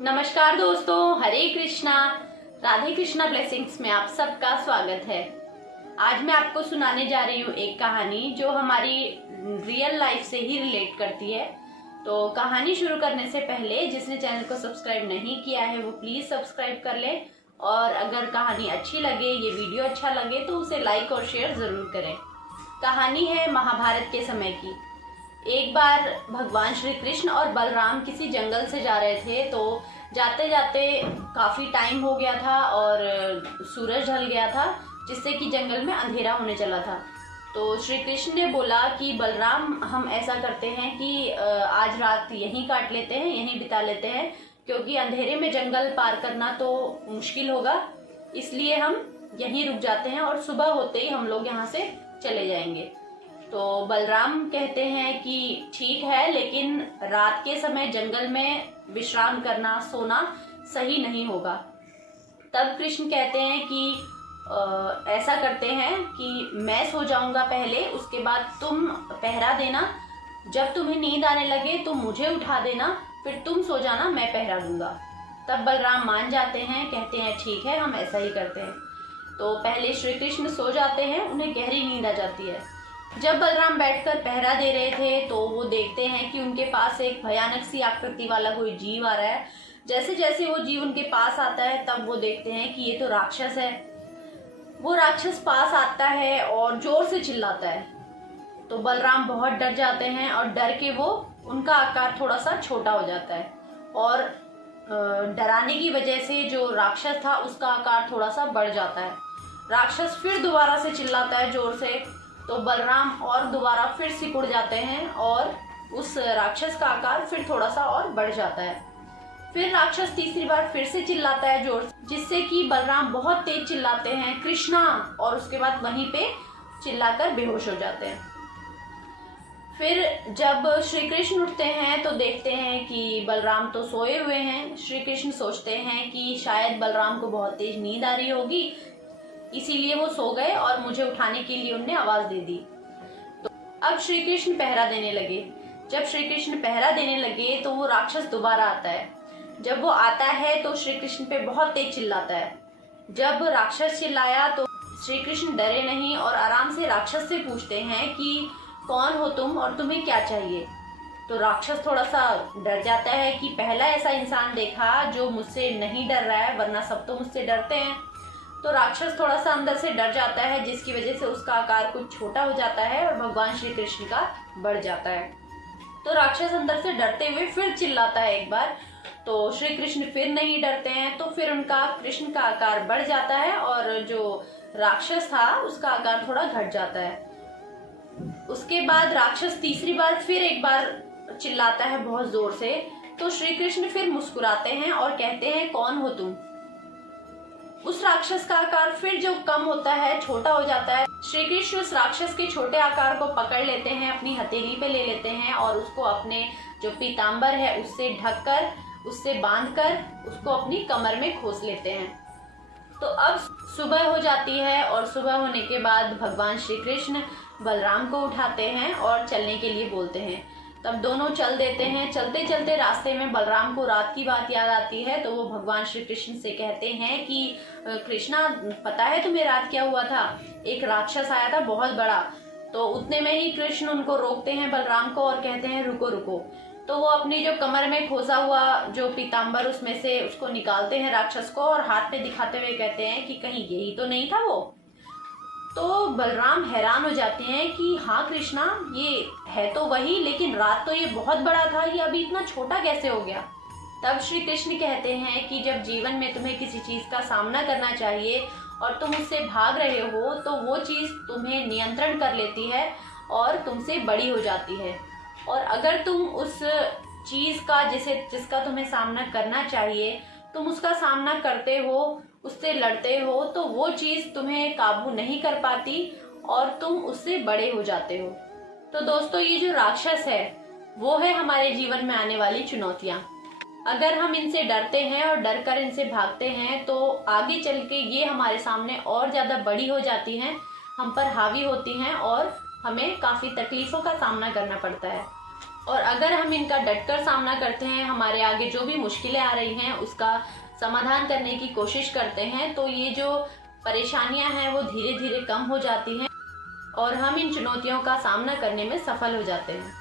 नमस्कार दोस्तों, हरे कृष्णा, राधे कृष्णा ब्लेसिंग्स में आप सबका स्वागत है। आज मैं आपको सुनाने जा रही हूँ एक कहानी जो हमारी रियल लाइफ से ही रिलेट करती है। तो कहानी शुरू करने से पहले जिसने चैनल को सब्सक्राइब नहीं किया है वो प्लीज़ सब्सक्राइब कर ले, और अगर कहानी अच्छी लगे, ये वीडियो अच्छा लगे तो उसे लाइक और शेयर ज़रूर करें। कहानी है महाभारत के समय की। एक बार भगवान श्री कृष्ण और बलराम किसी जंगल से जा रहे थे। तो जाते जाते काफ़ी टाइम हो गया था और सूरज ढल गया था, जिससे कि जंगल में अंधेरा होने चला था। तो श्री कृष्ण ने बोला कि बलराम, हम ऐसा करते हैं कि आज रात यहीं काट लेते हैं, यहीं बिता लेते हैं, क्योंकि अंधेरे में जंगल पार करना तो मुश्किल होगा, इसलिए हम यहीं रुक जाते हैं और सुबह होते ही हम लोग यहाँ से चले जाएंगे। तो बलराम कहते हैं कि ठीक है, लेकिन रात के समय जंगल में विश्राम करना, सोना सही नहीं होगा। तब कृष्ण कहते हैं कि ऐसा करते हैं कि मैं सो जाऊंगा पहले, उसके बाद तुम पहरा देना। जब तुम्हें नींद आने लगे तो मुझे उठा देना, फिर तुम सो जाना, मैं पहरा दूंगा। तब बलराम मान जाते हैं, कहते हैं ठीक है, हम ऐसा ही करते हैं। तो पहले श्री कृष्ण सो जाते हैं, उन्हें गहरी नींद आ जाती है। जब बलराम बैठकर पहरा दे रहे थे तो वो देखते हैं कि उनके पास एक भयानक सी आकृति वाला कोई जीव आ रहा है। जैसे जैसे वो जीव उनके पास आता है तब वो देखते हैं कि ये तो राक्षस है। वो राक्षस पास आता है और जोर से चिल्लाता है। तो बलराम बहुत डर जाते हैं और डर के वो उनका आकार थोड़ा सा छोटा हो जाता है, और डराने की वजह से जो राक्षस था उसका आकार थोड़ा सा बढ़ जाता है। राक्षस फिर दोबारा से चिल्लाता है जोर से, तो बलराम और दोबारा फिर सिकुड़ जाते हैं और उस राक्षस का आकार फिर थोड़ा सा और बढ़ जाता है। फिर राक्षस तीसरी बार फिर से चिल्लाता है जोर से, जिससे कि बलराम बहुत तेज चिल्लाते हैं कृष्णा, और उसके बाद वहीं पे चिल्लाकर बेहोश हो जाते हैं। फिर जब श्री कृष्ण उठते हैं तो देखते हैं कि बलराम तो सोए हुए हैं। श्री कृष्ण सोचते हैं कि शायद बलराम को बहुत तेज नींद आ रही होगी, इसीलिए वो सो गए और मुझे उठाने के लिए उन्होंने आवाज दे दी। तो अब श्री कृष्ण पहरा देने लगे। जब श्री कृष्ण पहरा देने लगे तो वो राक्षस दोबारा आता है। जब वो आता है तो श्री कृष्ण पे बहुत तेज चिल्लाता है। जब राक्षस चिल्लाया तो श्री कृष्ण डरे नहीं और आराम से राक्षस से पूछते हैं कि कौन हो तुम और तुम्हें क्या चाहिए। तो राक्षस थोड़ा सा डर जाता है कि पहला ऐसा इंसान देखा जो मुझसे नहीं डर रहा है, वरना सब तो मुझसे डरते हैं। तो राक्षस थोड़ा सा अंदर से डर जाता है, जिसकी वजह से उसका आकार कुछ छोटा हो जाता है और भगवान श्री कृष्ण का बढ़ जाता है। तो राक्षस अंदर से डरते हुए फिर चिल्लाता है एक बार। तो श्री कृष्ण फिर नहीं डरते हैं, तो फिर उनका कृष्ण का आकार बढ़ जाता है और जो राक्षस था उसका आकार थोड़ा घट जाता है। उसके बाद राक्षस तीसरी बार फिर एक बार चिल्लाता है बहुत जोर से। तो श्री कृष्ण फिर मुस्कुराते हैं और कहते हैं कौन हो तुम। उस राक्षस का आकार फिर जो कम होता है, छोटा हो जाता है। श्री कृष्ण उस राक्षस के छोटे आकार को पकड़ लेते हैं, अपनी हथेली पे ले लेते हैं और उसको अपने जो पीताम्बर है उससे ढककर, उससे बांधकर उसको अपनी कमर में खोस लेते हैं। तो अब सुबह हो जाती है और सुबह होने के बाद भगवान श्री कृष्ण बलराम को उठाते हैं और चलने के लिए बोलते हैं। तब दोनों चल देते हैं। चलते चलते रास्ते में बलराम को रात की बात याद आती है। तो वो भगवान श्री कृष्ण से कहते हैं कि कृष्णा, पता है तुम्हें रात क्या हुआ था? एक राक्षस आया था बहुत बड़ा। तो उतने में ही कृष्ण उनको रोकते हैं बलराम को और कहते हैं रुको रुको। तो वो अपनी जो कमर में खोसा हुआ जो पीताम्बर उसमें से उसको निकालते हैं राक्षस को, और हाथ में दिखाते हुए कहते हैं कि कहीं यही तो नहीं था वो। तो बलराम हैरान हो जाते हैं कि हाँ कृष्णा, ये है तो वही, लेकिन रात तो ये बहुत बड़ा था, ये अभी इतना छोटा कैसे हो गया? तब श्री कृष्ण कहते हैं कि जब जीवन में तुम्हें किसी चीज का सामना करना चाहिए और तुम उससे भाग रहे हो तो वो चीज तुम्हें नियंत्रण कर लेती है और तुमसे बड़ी हो जाती है। और अगर तुम उस चीज का जिसका तुम्हें सामना करना चाहिए, तुम उसका सामना करते हो, उससे लड़ते हो, तो वो चीज तुम्हें काबू नहीं कर पाती और तुम उससे बड़े हो जाते हो। तो दोस्तों, ये जो राक्षस है वो है हमारे जीवन में आने वाली चुनौतियां। अगर हम इनसे डरते हैं और डर कर इनसे भागते हैं तो आगे चल के ये हमारे सामने और ज्यादा बड़ी हो जाती हैं, हम पर हावी होती हैं और हमें काफी तकलीफों का सामना करना पड़ता है। और अगर हम इनका डटकर सामना करते हैं, हमारे आगे जो भी मुश्किलें आ रही हैं उसका समाधान करने की कोशिश करते हैं, तो ये जो परेशानियां हैं वो धीरे धीरे कम हो जाती हैं और हम इन चुनौतियों का सामना करने में सफल हो जाते हैं।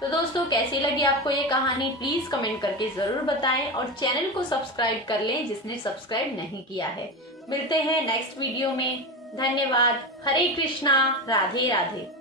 तो दोस्तों, कैसी लगी आपको ये कहानी, प्लीज कमेंट करके जरूर बताएं और चैनल को सब्सक्राइब कर लें जिसने सब्सक्राइब नहीं किया है। मिलते हैं नेक्स्ट वीडियो में। धन्यवाद। हरे कृष्णा। राधे राधे।